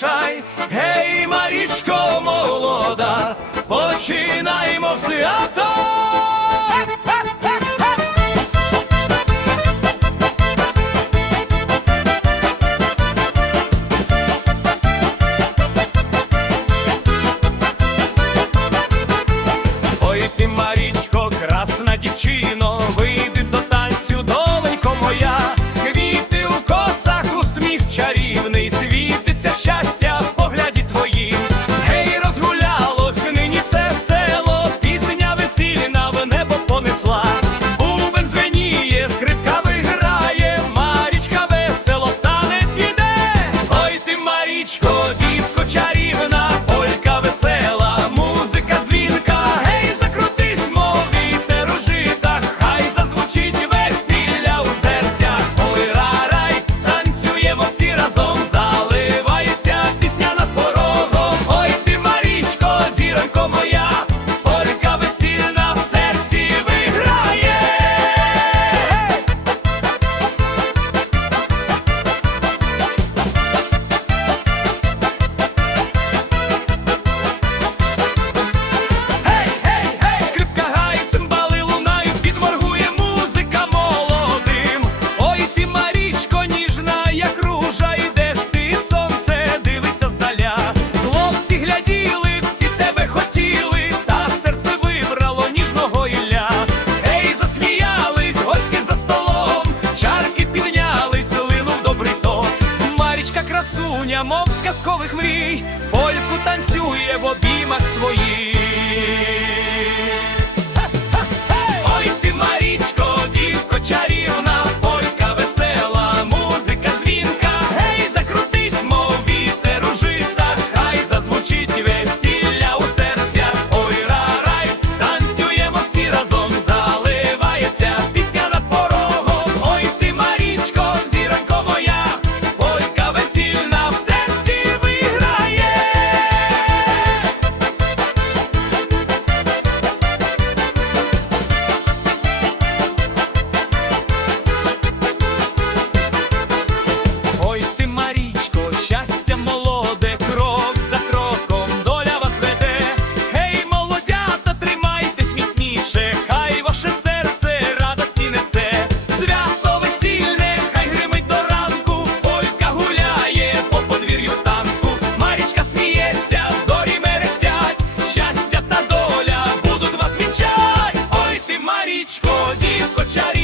поспішай, гей, Марічко молода, починаймо свято. Ой, ти, Марічко, красна дівчина, пісня, мов з казкових мрій, польку танцює в обіймах своїх. Ой ти, Марічко, дівко чарівна Watch!